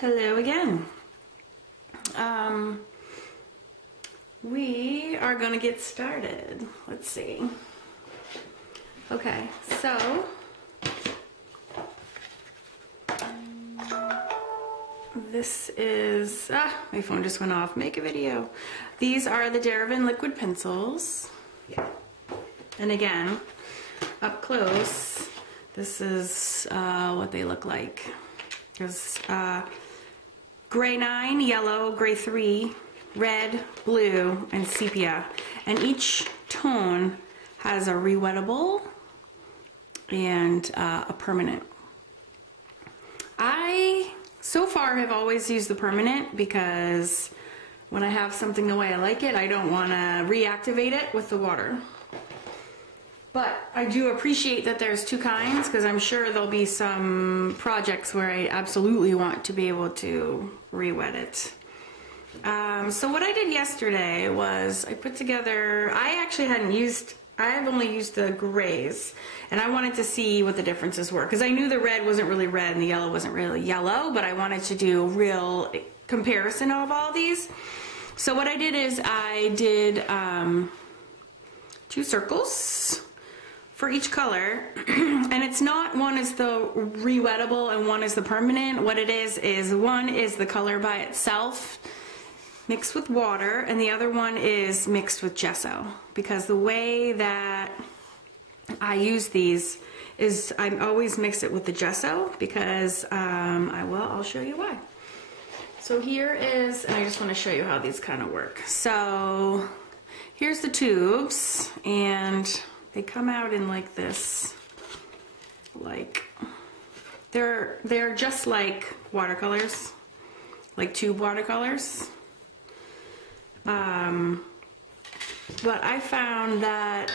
Hello again. We are gonna get started. Let's see. Okay, so this is, my phone just went off. Make a video. These are the Derivan liquid pencils. And again, up close, this is what they look like. There's gray 9, yellow, gray 3, red, blue, and sepia. And each tone has a rewettable and a permanent. I, so far, have always used the permanent because when I have something the way I like it, I don't want to reactivate it with the water. But I do appreciate that there's two kinds because I'm sure there'll be some projects where I absolutely want to be able to re-wet it. So what I did yesterday was I put together, I've only used the grays, and I wanted to see what the differences were because I knew the red wasn't really red and the yellow wasn't really yellow, but I wanted to do a real comparison of all these. So what I did is I did 2 circles for each color, and it's not one is the rewettable and one is the permanent. What it is one is the color by itself mixed with water, and the other one is mixed with gesso, because the way that I use these is I always mix it with the gesso because I'll show you why. So here is, and I just want to show you how these kind of work. So here's the tubes, and they come out in like this, like they're just like watercolors, like tube watercolors. But I found that,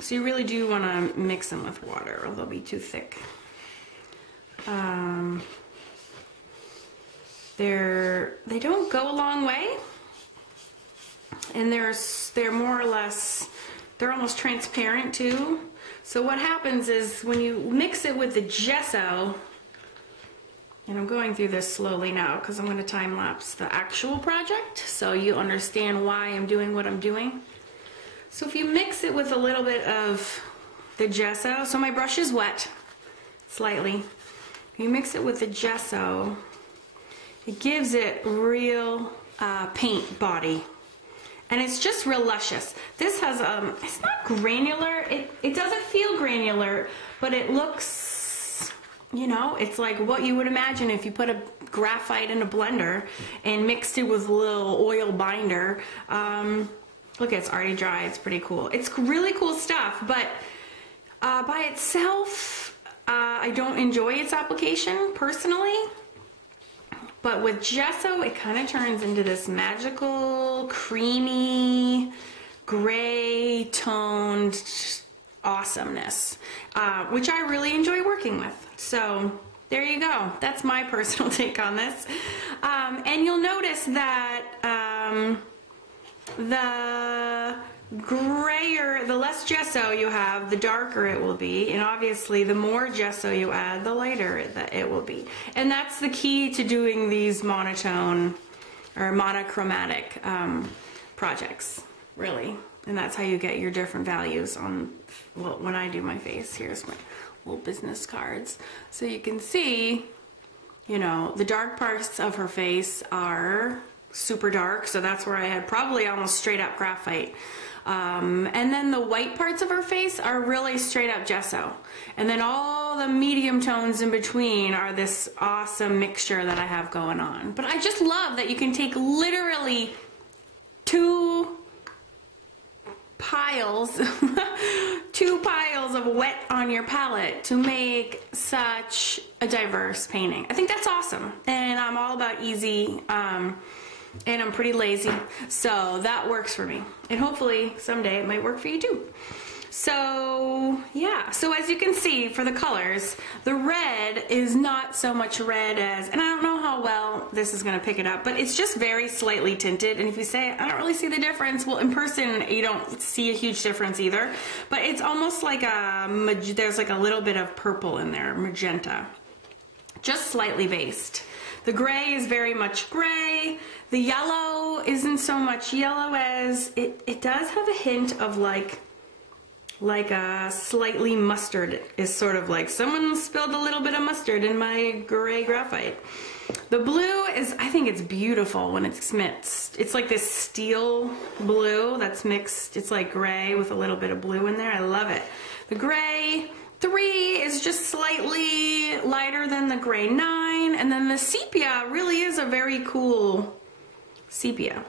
so you really do want to mix them with water or they'll be too thick. They don't go a long way. And they're more or less, they're almost transparent too. So what happens is when you mix it with the gesso, and I'm going through this slowly now because I'm going to time lapse the actual project so you understand why I'm doing what I'm doing. So if you mix it with a little bit of the gesso, so my brush is wet slightly. You mix it with the gesso, it gives it real paint body. And it's just real luscious. This has, it's not granular. It doesn't feel granular, but it looks, you know, it's like what you would imagine if you put a graphite in a blender and mixed it with a little oil binder. Look, it's already dry. It's pretty cool. It's really cool stuff, but by itself, I don't enjoy its application personally. But with gesso, it kind of turns into this magical, creamy, gray toned awesomeness, which I really enjoy working with. So there you go. That's my personal take on this. And you'll notice that the grayer, the less gesso you have, the darker it will be, and obviously the more gesso you add, the lighter it will be. And that's the key to doing these monotone or monochromatic projects, really. And that's how you get your different values on, well, when I do my face. Here's my little business cards. So you can see, you know, the dark parts of her face are super dark, so that's where I had probably almost straight up graphite. And then the white parts of her face are really straight up gesso. And then all the medium tones in between are this awesome mixture that I have going on. But I just love that you can take literally 2 piles, 2 piles of wet on your palette to make such a diverse painting. I think that's awesome. And I'm all about easy, and I'm pretty lazy, so that works for me. And hopefully someday it might work for you too. So yeah, so as you can see for the colors, the red is not so much red as, and I don't know how well this is gonna pick it up, but it's just very slightly tinted. And if you say, I don't really see the difference, well, in person, you don't see a huge difference either, but it's almost like there's like a little bit of purple in there, magenta. just slightly based. The gray is very much gray. The yellow isn't so much yellow as it does have a hint of like a slightly mustard. Is sort of like someone spilled a little bit of mustard in my gray graphite. The blue is, I think it's beautiful when it's mixed. It's like this steel blue that's mixed. It's like gray with a little bit of blue in there. I love it. The gray 3 is just slightly lighter than the gray 9. And then the sepia really is a very cool sepia.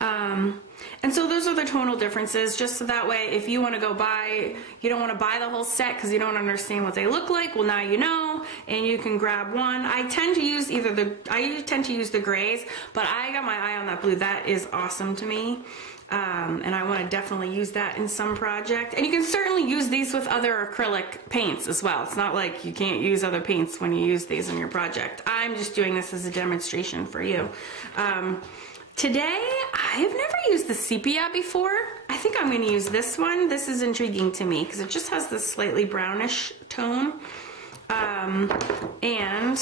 And so those are the tonal differences, just so that way if you want to go buy, you don't want to buy the whole set because you don't understand what they look like, well now you know, and you can grab one. I tend to use the grays, but I got my eye on that blue. That is awesome to me. And I want to definitely use that in some project. And you can certainly use these with other acrylic paints as well. It's not like you can't use other paints when you use these in your project. I'm just doing this as a demonstration for you. Today, I've never used the sepia before. I think I'm going to use this one. This is intriguing to me because it just has this slightly brownish tone. And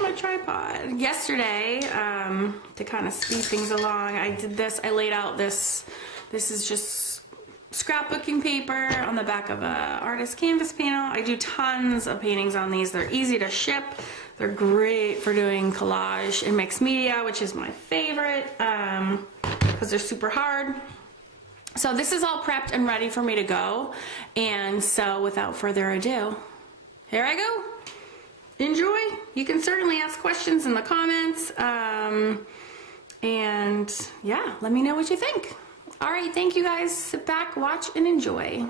my tripod. Yesterday, to kind of speed things along, I did this. I laid out this. This is just scrapbooking paper on the back of a artist canvas panel. I do tons of paintings on these. They're easy to ship. They're great for doing collage and mixed media, which is my favorite because they're super hard. So this is all prepped and ready for me to go. And so without further ado, here I go. Enjoy. You can certainly ask questions in the comments. And yeah, let me know what you think. All right, thank you guys. Sit back, watch, and enjoy.